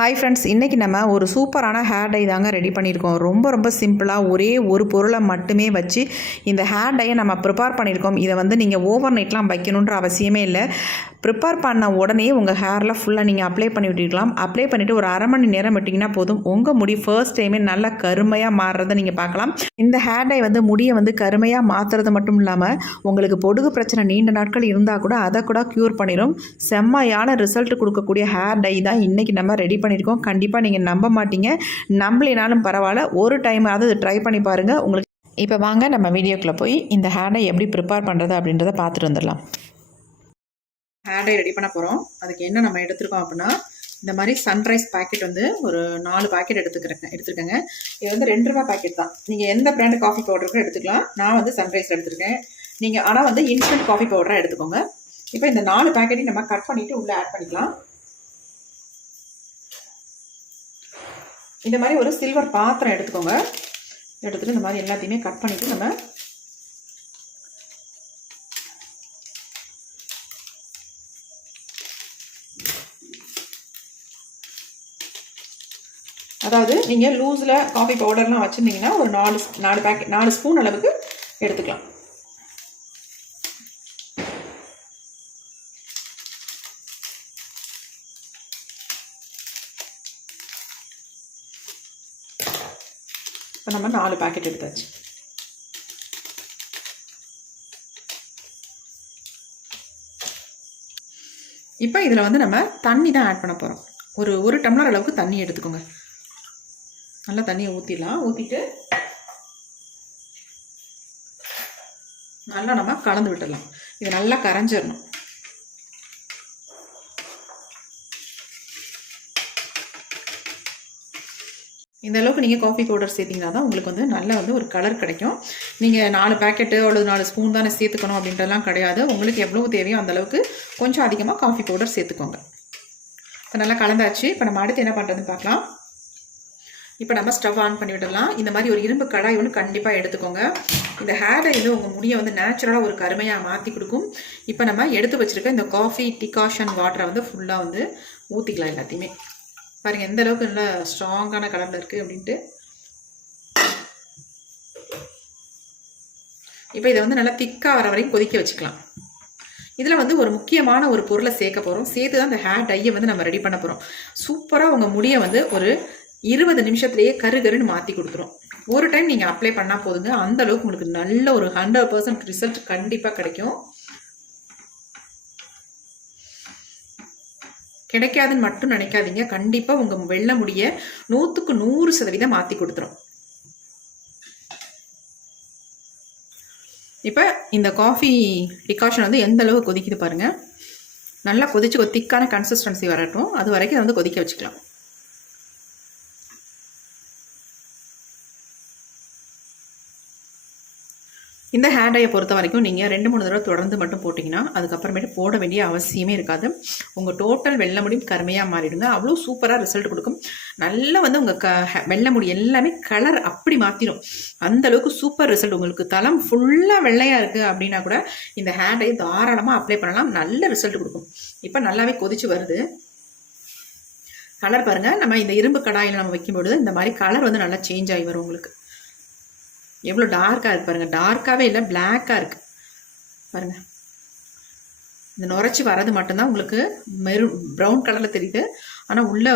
Hi friends, இன்றைக்கி நம்ம ஒரு சூப்பரான ஹேர் டை தாங்க ரெடி பண்ணியிருக்கோம். ரொம்ப சிம்பிளாக ஒரே ஒரு பொருளை மட்டுமே வச்சு இந்த ஹேர் டையை நம்ம ப்ரிப்பேர் பண்ணியிருக்கோம். இதை நீங்கள் ஓவர் நைட்லாம் வைக்கணுன்ற அவசியமே இல்லை. ப்ரிப்பேர் பண்ண உடனே உங்கள் ஹேரில் ஃபுல்லாக நீங்கள் அப்ளை பண்ணி விட்டுக்கலாம். அப்ளை பண்ணிவிட்டு ஒரு அரை மணி நேரம் விட்டிங்கன்னா போதும், உங்கள் முடி ஃபர்ஸ்ட் டைமே நல்லா கருமையாக மாறுறதை நீங்கள் பார்க்கலாம். இந்த ஹேர் டை முடியை கருமையாக மாற்றுறது மட்டும் இல்லாமல் உங்களுக்கு பொடுகு பிரச்சனை நீண்ட நாட்கள் இருந்தால் கூட அதை கூட க்யூர் பண்ணிடும். செம்மையான ரிசல்ட் கொடுக்கக்கூடிய ஹேர் டை தான் இன்றைக்கி நம்ம ரெடி பண்ணியிருக்கோம். கண்டிப்பாக நீங்கள் நம்ப மாட்டீங்க. நம்பலினாலும் பரவாயில்ல, ஒரு டைம் அது ட்ரை பண்ணி பாருங்கள். உங்களுக்கு இப்போ வாங்க நம்ம வீடியோக்குள்ளே போய் இந்த ஹேர் டை எப்படி ப்ரிப்பேர் பண்ணுறது அப்படின்றத பார்த்துட்டு வந்துடலாம். ஹேர் டை ரெடி பண்ண போகிறோம். அதுக்கு என்ன நம்ம எடுத்துருக்கோம் அப்படின்னா, இந்த மாதிரி சன்ரைஸ் பேக்கெட் ஒரு 4 பேக்கெட் எடுத்துருக்கேங்க. இது ₹2 பேக்கெட் தான். நீங்கள் எந்த பிராண்ட் காஃபி பவுடருக்கும் எடுத்துக்கலாம். நான் சன்ரைஸில் எடுத்துருக்கேன். நீங்கள் ஆனால் இன்ஸ்டன்ட் காஃபி பவுடராக எடுத்துக்கோங்க. இப்போ இந்த 4 பேக்கெட்டையும் நம்ம கட் பண்ணிவிட்டு உள்ளே ஆட் பண்ணிக்கலாம். இந்த மாதிரி ஒரு சில்வர் பாத்திரம் எடுத்துக்கோங்க. எடுத்துகிட்டு இந்த மாதிரி எல்லாத்தையுமே கட் பண்ணிவிட்டு நம்ம அதாவது நீங்கள் லூஸில் காஃபி பவுடர்லாம் வச்சுருந்தீங்கன்னா ஒரு 4 ஸ்பூன் அளவுக்கு எடுத்துக்கலாம். இப்போ நம்ம 4 பேக்கெட் எடுத்தாச்சு. இப்போ இதில் நம்ம தண்ணி தான் ஆட் பண்ண போகிறோம். ஒரு டம்ளர் அளவுக்கு தண்ணி எடுத்துக்கோங்க. நல்லா தண்ணியை ஊற்றிடலாம். ஊற்றிட்டு நல்லா நம்ம கலந்து விட்டுடலாம். இது நல்லா கரைஞ்சிடணும். இந்த அளவுக்கு நீங்கள் காஃபி பவுடர் சேர்த்திங்கன்னா தான் உங்களுக்கு நல்லா ஒரு கலர் கிடைக்கும். நீங்கள் 4 பேக்கெட்டு அல்லது 4 ஸ்பூன் தானே சேர்த்துக்கணும் அப்படின்றலாம் கிடையாது. உங்களுக்கு எவ்வளவு தேவையோ அந்தளவுக்கு கொஞ்சம் அதிகமாக காஃபி பவுடர் சேர்த்துக்கோங்க. இப்போ நல்லா கலந்தாச்சு. இப்போ நம்ம அடுத்து என்ன பண்ணுறதுன்னு பார்க்கலாம். இப்போ நம்ம ஸ்டவ் ஆன் பண்ணி விடலாம். இந்த மாதிரி ஒரு இரும்பு கடாய் கண்டிப்பாக எடுத்துக்கோங்க. இந்த ஹேர் டை உங்கள் முடியை நேச்சுரலாக ஒரு கருமையாக மாற்றி கொடுக்கும். இப்போ நம்ம எடுத்து வச்சுருக்க இந்த காஃபி டிகாஷன் வாட்டரை ஃபுல்லாக ஊற்றிக்கலாம். எல்லாத்தையுமே பாருங்கள் எந்த அளவுக்கு நல்லா ஸ்ட்ராங்கான கலரில் இருக்குது அப்படின்ட்டு. இப்போ இதை நல்லா திக்காக வர வரைக்கும் கொதிக்க வச்சுக்கலாம். இதில் ஒரு முக்கியமான ஒரு பொருளை சேர்க்க போகிறோம். சேர்த்து தான் இந்த ஹேர் டையை நம்ம ரெடி பண்ண போகிறோம். சூப்பராக உங்கள் முடியை ஒரு 20 நிமிஷத்துலேயே கருன்னு மாற்றி கொடுத்துரும். ஒரு டைம் நீங்கள் அப்ளை பண்ணால் போதுங்க. அந்த அளவுக்கு உங்களுக்கு நல்ல ஒரு 100% ரிசல்ட் கண்டிப்பாக கிடைக்கும். கிடைக்காதுன்னு மட்டும் நினைக்காதீங்க. கண்டிப்பாக உங்கள் வெள்ளை முடியை 100க்கு 100% மாற்றி கொடுத்துரும். இப்போ இந்த காஃபி டிகாஷன் எந்த அளவு கொதிக்குது பாருங்கள். நல்லா கொதிச்சு ஒரு திக்கான கன்சிஸ்டன்சி வரட்டும். அது வரைக்கும் அதை கொதிக்க வச்சுக்கலாம். இந்த ஹேர் டையை பொறுத்த வரைக்கும் நீங்கள் 2-3 தடவை தொடர்ந்து மட்டும் போட்டிங்கன்னா அதுக்கப்புறமேட்டு போட வேண்டிய அவசியமே இருக்காது. உங்கள் டோட்டல் வெள்ளை முடியும் கருமையாக மாறிடுங்க. அவ்வளோ சூப்பராக ரிசல்ட் கொடுக்கும். நல்லா உங்கள் வெள்ளை முடி எல்லாமே கலர் அப்படி மாற்றிடும். அந்தளவுக்கு சூப்பர் ரிசல்ட். உங்களுக்கு தலம் ஃபுல்லாக வெள்ளையாக இருக்குது அப்படின்னா கூட இந்த ஹேர் டை தாராளமாக அப்ளை பண்ணலாம். நல்ல ரிசல்ட் கொடுக்கும். இப்போ நல்லாவே கொதிச்சு வருது. கலர் பாருங்கள். நம்ம இந்த இரும்பு கடாயில் நம்ம வைக்கும்பொழுது இந்த மாதிரி கலர் நல்லா சேஞ்ச் ஆகி வரும். உங்களுக்கு எவ்வளோ டார்க்காக இருக்குது பாருங்கள். டார்க்காகவே இல்லை, பிளாக்காக இருக்குது பாருங்கள். இந்த நுரைச்சி வர்றது மட்டும்தான் உங்களுக்கு ப்ரௌன் கலரில் தெரியுது. ஆனால் உள்ளே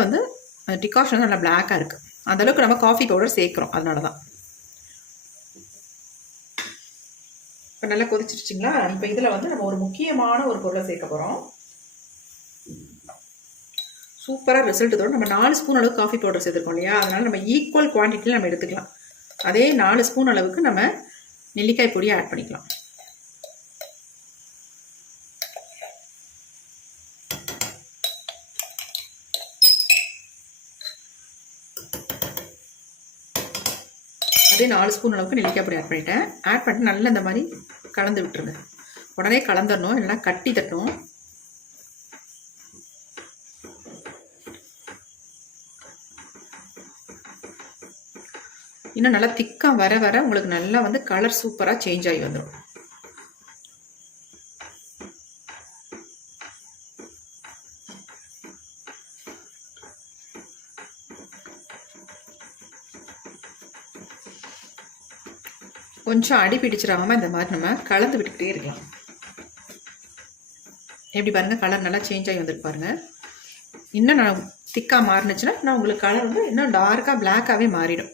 டிகாஷன் நல்லா பிளாக்காக இருக்குது. அந்தளவுக்கு நம்ம காஃபி பவுடர் சேர்க்குறோம். அதனால தான். இப்போ நல்லா கொதிச்சிருச்சிங்களா. இப்போ இதில் நம்ம ஒரு முக்கியமான ஒரு பொருளை சேர்க்க போகிறோம். சூப்பராக ரிசல்ட் தரும். நம்ம 4 ஸ்பூன் அளவுக்கு காஃபி பவுடர் சேர்த்துருக்கோம் இல்லையா. அதனால் நம்ம ஈக்குவல் குவான்டிட்டியில் நம்ம எடுத்துக்கலாம். அதே 4 ஸ்பூன் அளவுக்கு நம்ம நெல்லிக்காய் பொடியை ஆட் பண்ணிக்கலாம். அதே 4 ஸ்பூன் அளவுக்கு நெல்லிக்காய் பொடி ஆட் பண்ணிட்டேன். ஆட் பண்ணிட்டு நல்லா இந்த மாதிரி கலந்து விட்டுருங்க. உடனே கலந்துடணும், இல்லைன்னா கட்டி தட்டும். இன்னும் நல்லா திக்காக வர வர உங்களுக்கு நல்லா கலர் சூப்பராக சேஞ்ச் ஆகி வந்துடும். கொஞ்சம் அடி பிடிச்சிடாமல் இந்த மாதிரி நம்ம கலந்து விட்டுக்கிட்டே இருக்கலாம். எப்படி பாருங்கள், கலர் நல்லா சேஞ்ச் ஆகி வந்துருக்கு பாருங்கள். இன்னும் நான் திக்காக மாறினுச்சுன்னா நான் உங்களுக்கு கலர் வந்து இன்னும் டார்க்காக பிளாக்காகவே மாறிடும்.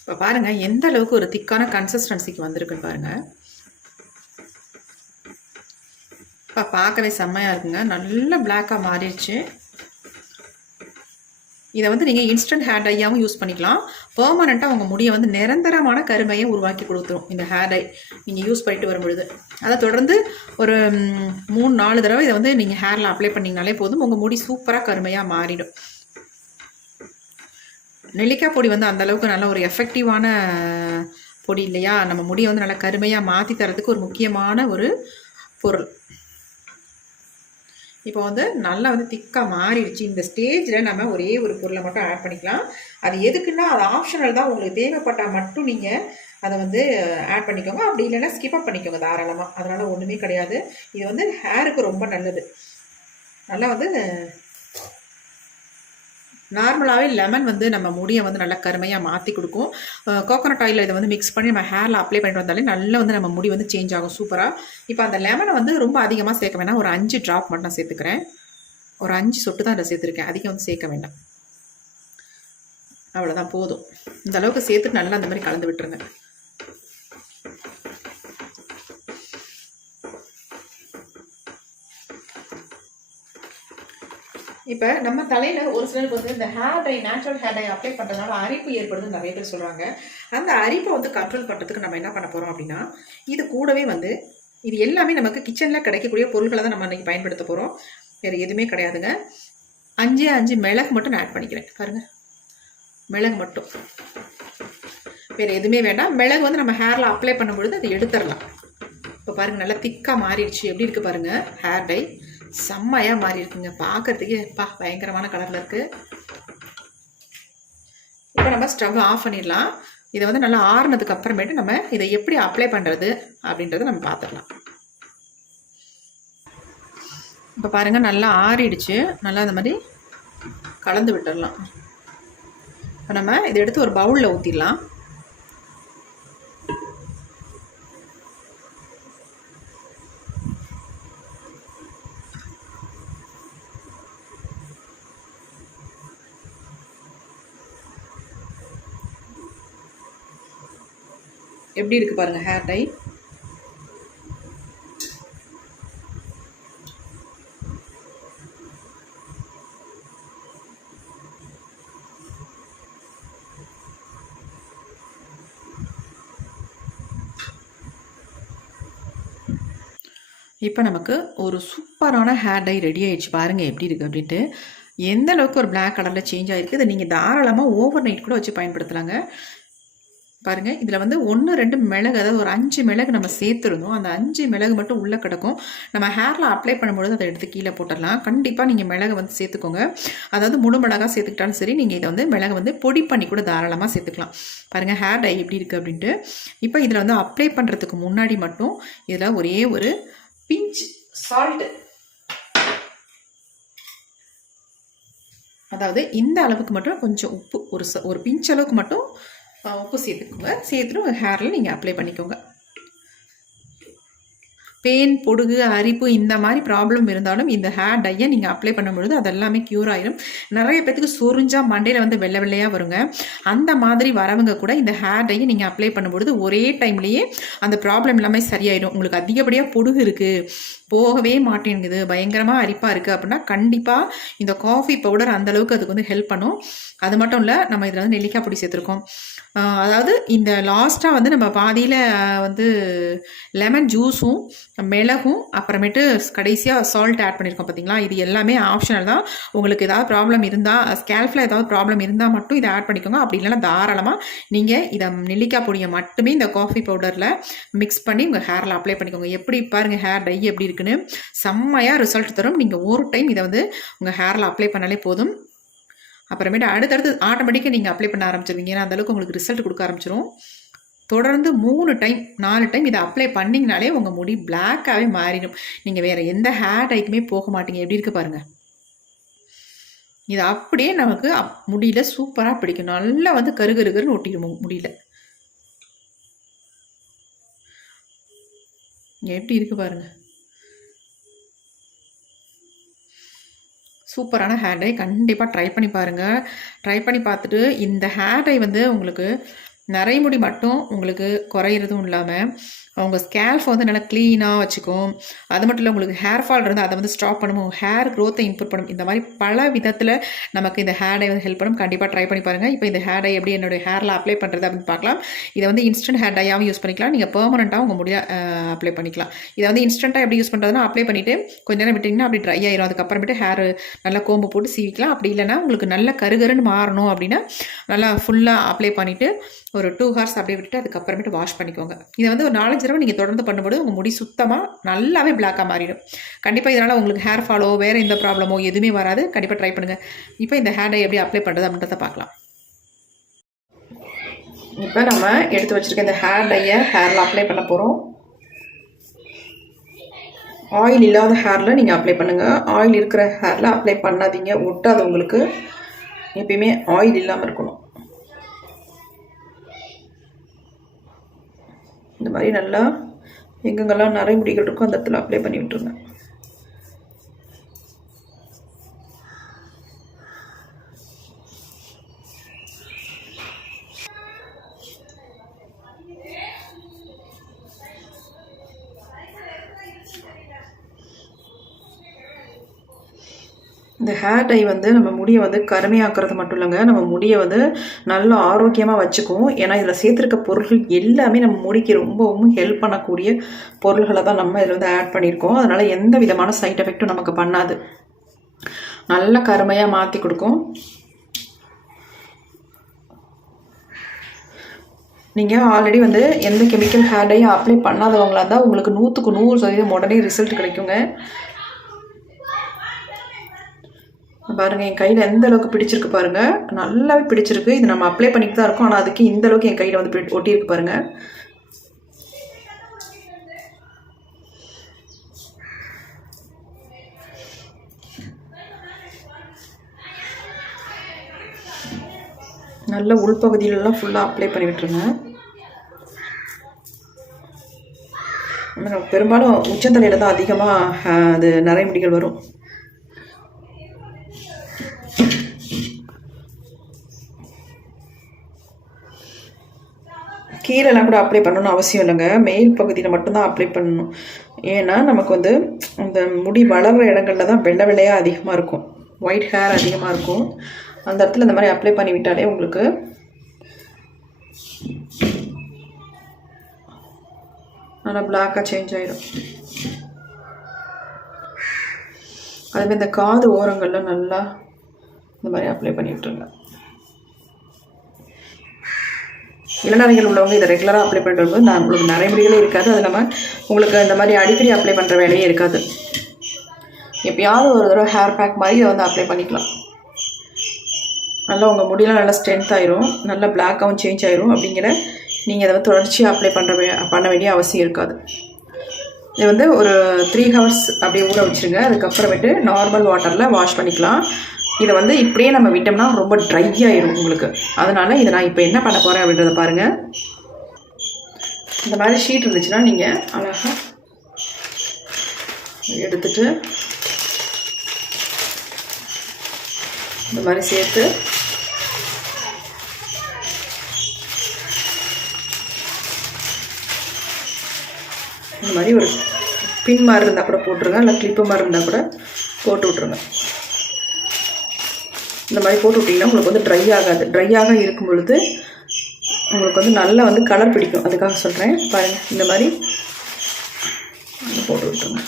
இப்போ பாருங்கள் எந்த அளவுக்கு ஒரு திக்கான கன்சிஸ்டன்சிக்கு வந்திருக்குன்னு பாருங்கள். இப்போ பார்க்கவே செம்மையாக இருக்குங்க, நல்ல பிளாக்காக மாறிடுச்சு. இதை வந்து நீங்கள் இன்ஸ்டன்ட் ஹேர் டையாகவும் யூஸ் பண்ணிக்கலாம். பெர்மனெண்ட்டாக உங்கள் முடியை வந்து நிரந்தரமான கருமையை உருவாக்கி கொடுத்துரும் இந்த ஹேர் டை நீங்கள் யூஸ் பண்ணிட்டு வரும்பொழுது. அதை தொடர்ந்து ஒரு 3-4 தடவை இதை வந்து நீங்கள் ஹேரில் அப்ளை பண்ணிங்கனாலே போதும், உங்கள் முடி சூப்பராக கருமையாக மாறிடும். நெல்லிக்காய் பொடி வந்து அந்தளவுக்கு நல்ல ஒரு எஃபெக்டிவான பொடி இல்லையா, நம்ம முடியை வந்து நல்லா கருமையாக மாற்றி தரதுக்கு ஒரு முக்கியமான ஒரு பொருள். இப்போ வந்து நல்லா வந்து திக்காக மாறிடுச்சு. இந்த ஸ்டேஜில் நம்ம ஒரே ஒரு பொருளை மட்டும் ஆட் பண்ணிக்கலாம். அது எதுக்குன்னா அது ஆப்ஷனல் தான், உங்களுக்கு தேவைப்பட்டால் மட்டும் நீங்கள் அதை வந்து ஆட் பண்ணிக்கோங்க, அப்படி இல்லைன்னா ஸ்கிப்அப் பண்ணிக்கோங்க தாராளமாக, அதனால் ஒன்றுமே கிடையாது. இது வந்து ஹேருக்கு ரொம்ப நல்லது. நல்லா வந்து நார்மலாகவே லெமன் வந்து நம்ம முடியை வந்து நல்லா கருமையாக மாற்றி கொடுக்கும். கோகோனட் ஆயில் இதை வந்து மிக்ஸ் பண்ணி நம்ம ஹேரில் அப்ளை பண்ணிட்டு வந்தாலே நல்லா வந்து நம்ம முடி வந்து சேஞ்ச் ஆகும் சூப்பராக. இப்போ அந்த லெமனை வந்து ரொம்ப அதிகமாக சேர்க்க வேண்டாம், ஒரு 5 ட்ராப் மட்டும் நான் சேர்த்துக்கிறேன். ஒரு 5 சொட்டு தான் அதை சேர்த்துருக்கேன், அதிகம் வந்து சேர்க்க வேண்டாம், அவ்வளோதான் போதும். இந்த அளவுக்கு சேர்த்துட்டு நல்லா அந்த மாதிரி கலந்து விட்டுருங்க. இப்போ நம்ம தலையில் ஒரு சிலருக்கு வந்து இந்த hair dye, natural hair dye apply பண்ணுறதுனால அரிப்பு ஏற்படுதுன்னு நிறைய பேர் சொல்கிறாங்க. அந்த அரிப்பை வந்து கண்ட்ரோல் பண்ணுறதுக்கு நம்ம என்ன பண்ண போகிறோம் அப்படின்னா, இது கூடவே வந்து இது எல்லாமே நமக்கு கிச்சனில் கிடைக்கக்கூடிய பொருட்களை தான் நம்ம இன்றைக்கி பயன்படுத்த போகிறோம், வேறு எதுவுமே கிடையாதுங்க. 5 மிளகு மட்டும் நான் ஆட் பண்ணிக்கிறேன் பாருங்கள், மிளகு மட்டும், வேறு எதுவுமே வேண்டாம். மிளகு வந்து நம்ம ஹேரில் அப்ளை பண்ணும்பொழுது அதை எடுத்துடலாம். இப்போ பாருங்கள் நல்லா திக்காக மாறிடுச்சு, எப்படி இருக்குது பாருங்கள், ஹேர் டை செம்மையாக மாறி இருக்குங்க, பார்க்கறதுக்கே பயங்கரமான கலரில் இருக்குது. இப்போ நம்ம ஸ்டவ் ஆஃப் பண்ணிடலாம். இதை வந்து நல்லா ஆறுனதுக்கு அப்புறமேட்டு நம்ம இதை எப்படி அப்ளை பண்ணுறது அப்படின்றத நம்ம பார்த்துடலாம். இப்போ பாருங்கள் நல்லா ஆறிடுச்சு, நல்லா அந்த மாதிரி கலந்து விட்டுடலாம். இப்போ நம்ம இதை எடுத்து ஒரு பவுலில் ஊற்றிடலாம். எப்படி இருக்குது பாருங்கள் ஹேர் டை. இப்போ நமக்கு ஒரு சூப்பரான ஹேர் டை ரெடி ஆகிடுச்சு, பாருங்கள் எப்படி இருக்குது அப்படின்ட்டு. எந்த அளவுக்கு ஒரு பிளாக் கலரில் சேஞ்ச் ஆகிருக்கு. இதை நீங்கள் தாராளமாக ஓவர் நைட் கூட வச்சு பயன்படுத்தலாங்க. பாருங்கள் இதில் வந்து 1-2 மிளகு, அதாவது ஒரு 5 மிளகு நம்ம சேர்த்துருந்தோம். அந்த 5 மிளகு மட்டும் உள்ளே கிடக்கும். நம்ம ஹேரில் அப்ளை பண்ணும்பொழுது அதை எடுத்து கீழே போட்டுடலாம். கண்டிப்பாக நீங்கள் மிளகு வந்து சேர்த்துக்கோங்க. அதாவது முழு மிளகாக சேர்த்துக்கிட்டாலும் சரி, நீங்கள் இதை வந்து மிளகு வந்து பொடி பண்ணி கூட தாராளமாக சேர்த்துக்கலாம். பாருங்கள் ஹேர் டை எப்படி இருக்குது அப்படின்ட்டு. இப்போ இதில் வந்து அப்ளை பண்ணுறதுக்கு முன்னாடி மட்டும் இதில் ஒரே ஒரு பிஞ்ச் சால்ட்டு, அதாவது இந்த அளவுக்கு மட்டும் கொஞ்சம் உப்பு, ஒரு பிஞ்ச் அளவுக்கு மட்டும் உப்பு சேர்த்துக்கோங்க. சேர்த்துட்டு ஹேரில் நீங்கள் அப்ளை பண்ணிக்கோங்க. பெயின், பொடுகு, அரிப்பு இந்த மாதிரி ப்ராப்ளம் இருந்தாலும் இந்த ஹேர் டையை நீங்கள் அப்ளை பண்ணும்பொழுது அது எல்லாமே க்யூர் ஆயிடும். நிறைய பேத்துக்கு சொரிஞ்சால் மண்டையில் வந்து வெள்ளை வெள்ளையாக வருங்க. அந்த மாதிரி வரவங்க கூட இந்த ஹேர் டையை நீங்கள் அப்ளை பண்ணும்பொழுது ஒரே டைம்லேயே அந்த ப்ராப்ளம் எல்லாமே சரியாயிடும். உங்களுக்கு அதிகப்படியாக பொடுகு இருக்குது, போகவே மாட்டேங்குது, பயங்கரமாக அரிப்பாக இருக்குது அப்படின்னா கண்டிப்பாக இந்த காஃபி பவுடர் அந்தளவுக்கு அதுக்கு வந்து ஹெல்ப் பண்ணும். அது மட்டும் இல்லை, நம்ம இதில் வந்து நெல்லிக்காய் பொடி சேர்த்துருக்கோம். அதாவது இந்த லாஸ்ட்டாக வந்து நம்ம பாதியில் வந்து லெமன் ஜூஸும் மிளகும் அப்புறமேட்டு கடைசியாக சால்ட் ஆட் பண்ணியிருக்கோம் பார்த்தீங்களா. இது எல்லாமே ஆப்ஷனல் தான். உங்களுக்கு ஏதாவது ப்ராப்ளம் இருந்தால், ஸ்கேல்ஃபில் ஏதாவது ப்ராப்ளம் இருந்தால் மட்டும் இதை ஆட் பண்ணிக்கோங்க. அப்படி இல்லைன்னா தாராளமாக நீங்கள் இதை நெல்லிக்காய் பொடியை மட்டுமே இந்த காஃபி பவுடரில் மிக்ஸ் பண்ணி உங்கள் ஹேரில் அப்ளை பண்ணிக்கோங்க. எப்படி பாருங்கள் ஹேர் டை எப்படி இருக்குன்னு, செம்மையாக ரிசல்ட் தரும். நீங்கள் ஒரு டைம் இதை வந்து உங்கள் ஹேரில் அப்ளை பண்ணாலே போதும். அப்புறமேட்டு அடுத்தடுத்து ஆட்டோமேட்டிக்காக நீங்கள் அப்ளை பண்ண ஆரம்பிச்சிருவீங்க. ஏன்னா அந்தளவுக்கு உங்களுக்கு ரிசல்ட் கொடுக்க ஆரம்பிச்சிடும். தொடர்ந்து 3 டைம் 4 டைம் இதை அப்ளை பண்ணிங்கனாலே உங்கள் முடி பிளாக்காகவே மாறிடும். நீங்கள் வேறு எந்த ஹேர் டைக்குமே போக மாட்டீங்க. எப்படி இருக்குது பாருங்கள். இது அப்படியே நமக்கு முடியல சூப்பராக பிடிக்கும். நல்லா வந்து கருகருன்னு ஒட்டிடும் முடியல. எப்படி இருக்குது பாருங்கள். சூப்பரான ஹேர் டை. கண்டிப்பாக ட்ரை பண்ணி பாருங்கள். ட்ரை பண்ணி பார்த்துட்டு இந்த ஹேர் டை வந்து உங்களுக்கு நரைமுடி மட்டும் உங்களுக்கு குறையிறதும் இல்லாமல் உங்கள் ஸ்கேல்ஃபை வந்து நல்லா க்ளீனாக வச்சுக்கும். அது மட்டும் இல்லை, உங்களுக்கு ஹேர் ஃபால் இருந்தால் அதை வந்து ஸ்டாப் பண்ணும், ஹேர் க்ரோத்தை இம்ப்ரூவ் பண்ணும். இந்த மாதிரி பல விதத்தில் நமக்கு இந்த ஹேர் டை வந்து ஹெல்ப் பண்ணும். கண்டிப்பாக ட்ரை பண்ணி பாருங்கள். இப்போ இந்த ஹேர் டை எப்படி என்னுடைய ஹேரில் அப்ளை பண்ணுறது அப்படின்னு பார்க்கலாம். இதை வந்து இன்ஸ்டன்ட் ஹேர் டையாகவும் யூஸ் பண்ணிக்கலாம். நீங்கள் பெர்மனெண்ட்டாக உங்கள் முடிய அப்ளை பண்ணிக்கலாம். இதை வந்து இன்ஸ்டண்ட்டாக எப்படி யூஸ் பண்ணுறதுனா, அப்ளை பண்ணிவிட்டு கொஞ்ச நேரம் விட்டிங்கன்னா அப்படி ட்ரை ஆயிரும். அதுக்கப்புறமேட்டு ஹேர் நல்லா கோம்பு போட்டு சீவிக்கலாம். அப்படி இல்லைனா உங்களுக்கு நல்ல கருகருன்னு மாறணும் அப்படின்னா நல்லா ஃபுல்லாக அப்ளை பண்ணிவிட்டு ஒரு 2 ஹவர்ஸ் அப்படியே விட்டுட்டு அதுக்கப்புறமேட்டு வாஷ் பண்ணிக்கோங்க. இதை வந்து ஒரு 4-5 தடவை நீங்கள் தொடர்ந்து பண்ணும்போது உங்கள் முடி சுத்தமாக நல்லாவே பிளாக்காக மாறிடும். கண்டிப்பாக இதனால் உங்களுக்கு ஹேர் ஃபாலோ வேறு எந்த ப்ராப்ளமோ எதுவுமே வராது. கண்டிப்பாக ட்ரை பண்ணுங்கள். இப்போ இந்த ஹேர் டை எப்படி அப்ளை பண்ணுறது அப்படின்றத பார்க்கலாம். இப்போ நம்ம எடுத்து வச்சுருக்க இந்த ஹேர் டையை ஹேரில் அப்ளை பண்ண போகிறோம். ஆயில் இல்லாத ஹேரில் நீங்கள் அப்ளை பண்ணுங்கள். ஆயில் இருக்கிற ஹேரில் அப்ளை பண்ணாதீங்க, ஒட்டாது உங்களுக்கு. எப்பயுமே ஆயில் இல்லாமல் இருக்கணும். இந்த மாதிரி நல்லா எங்கெங்கெல்லாம் நரைமுடிகள் இருக்கும் அந்த இடத்துல அப்ளை பண்ணி விட்டுருங்க. இந்த ஹேர் டை வந்து நம்ம முடியை வந்து கருமையாக்குறது மட்டும் இல்லைங்க, நம்ம முடியை வந்து நல்லா ஆரோக்கியமாக வச்சுக்கும். ஏன்னா இதில் சேர்த்துருக்க பொருட்கள் எல்லாமே நம்ம முடிக்கு ரொம்பவும் ஹெல்ப் பண்ணக்கூடிய பொருள்களை தான் நம்ம இதில் வந்து ஆட் பண்ணியிருக்கோம். அதனால் எந்த விதமான சைட் எஃபெக்ட்டும் நமக்கு பண்ணாது. நல்லா கருமையாக மாற்றி கொடுக்கும். நீங்கள் ஆல்ரெடி வந்து எந்த கெமிக்கல் ஹேர் டையும் அப்ளை பண்ணாதவங்களாக இருந்தால் உங்களுக்கு 100க்கு 100% உடனே ரிசல்ட் கிடைக்குங்க. பாருங்கள், என் கையில் எந்த அளவுக்கு பிடிச்சிருக்கு பாருங்கள். நல்லாவே பிடிச்சிருக்கு. இது நம்ம அப்ளை பண்ணிட்டு தான் இருக்கோம், ஆனால் அதுக்கு இந்த அளவுக்கு என் கையில் வந்து ஒட்டியிருக்கு பாருங்கள். நல்ல உள்பகுதியிலலாம் ஃபுல்லாக அப்ளை பண்ணி விட்டுருங்க. பெரும்பாலும் உச்சந்தலையில் தான் அதிகமாக அது நரைமுடிகள் வரும். கீழெல்லாம் கூட அப்ளை பண்ணணும்னு அவசியம் இல்லைங்க, மேல் பகுதியில் மட்டும்தான் அப்ளை பண்ணணும். ஏன்னா நமக்கு வந்து அந்த முடி வளர்கிற இடங்களில் தான் வெள்ளை வெள்ளையாக அதிகமாக இருக்கும், ஒயிட் ஹேர் அதிகமாக இருக்கும். அந்த இடத்துல இந்த மாதிரி அப்ளை பண்ணி விட்டாலே உங்களுக்கு நல்லா பிளாக்காக சேஞ்ச் ஆகிடும். அதுமாதிரி இந்த காது ஓரங்களில் நல்லா இந்த மாதிரி அப்ளை பண்ணி விட்டுருங்க. இளநரைகள் உள்ளவங்க இதை ரெகுலராக அப்ளை பண்ணிட்டு வரும்போது நான் உங்களுக்கு நரைமுடிகளே இருக்காது. அது இல்லாமல் உங்களுக்கு இந்த மாதிரி அடிக்கடி அப்ளை பண்ணுற வேலையே இருக்காது. எப்பயாவது ஒரு தடவை ஹேர் பேக் மாதிரி இதை வந்து அப்ளை பண்ணிக்கலாம். நல்லா உங்கள் முடியெலாம் நல்லா ஸ்ட்ரென்த் ஆயிரும், நல்லா பிளாக்காகவும் சேஞ்ச் ஆயிரும். அப்படிங்கிற நீங்கள் இதை வந்து தொடர்ச்சியாக அப்ளை பண்ண வேண்டிய அவசியம் இருக்காது. இது வந்து ஒரு 3 ஹவர்ஸ் அப்படியே ஊற வச்சுருங்க. அதுக்கப்புறமேட்டு நார்மல் வாட்டரில் வாஷ் பண்ணிக்கலாம். இதை வந்து இப்படியே நம்ம விட்டோம்னா ரொம்ப ட்ரை ஆயிரும் உங்களுக்கு. அதனால் இதை நான் இப்போ என்ன பண்ண போகிறேன் அப்படின்றத பாருங்கள். இந்த மாதிரி ஷீட் இருந்துச்சுன்னா நீங்கள் அழகாக எடுத்துட்டு இந்த மாதிரி சேர்த்து இந்த மாதிரி ஒரு பின் மாதிரி இருந்தால் கூட போட்டுருங்க, இல்லை கிளிப்பு மாதிரி இருந்தால் கூட போட்டு விட்ருங்க. இந்த மாதிரி போட்டு விட்டிங்கன்னா உங்களுக்கு வந்து ட்ரை ஆகாது. ட்ரையாக இருக்கும் பொழுது உங்களுக்கு வந்து நல்லா வந்து கலர் பிடிக்கும். அதுக்காக சொல்கிறேன் பாருங்கள். இந்த மாதிரி போட்டு விட்டுருங்க.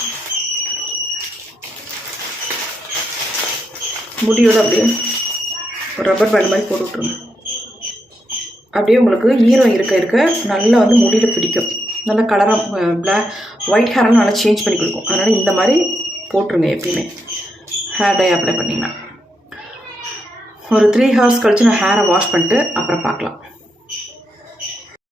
முடியோடு அப்படியே ஒரு ரப்பர் பேண்ட் மாதிரி போட்டு விட்ருங்க. அப்படியே உங்களுக்கு ஈரம் இருக்க நல்லா வந்து முடியில் பிடிக்கும். நல்லா கலராக ஒயிட் ஹேரெல்லாம் நல்லா சேஞ்ச் பண்ணி கொடுக்கும். அதனால் இந்த மாதிரி போட்டுருங்க எப்பயுமே ஹேர் டை அப்ளை பண்ணிங்கன்னா. ஒரு 3 ஹவர்ஸ் கழித்து நான் ஹேரை வாஷ் பண்ணிட்டு அப்புறம் பார்க்கலாம்.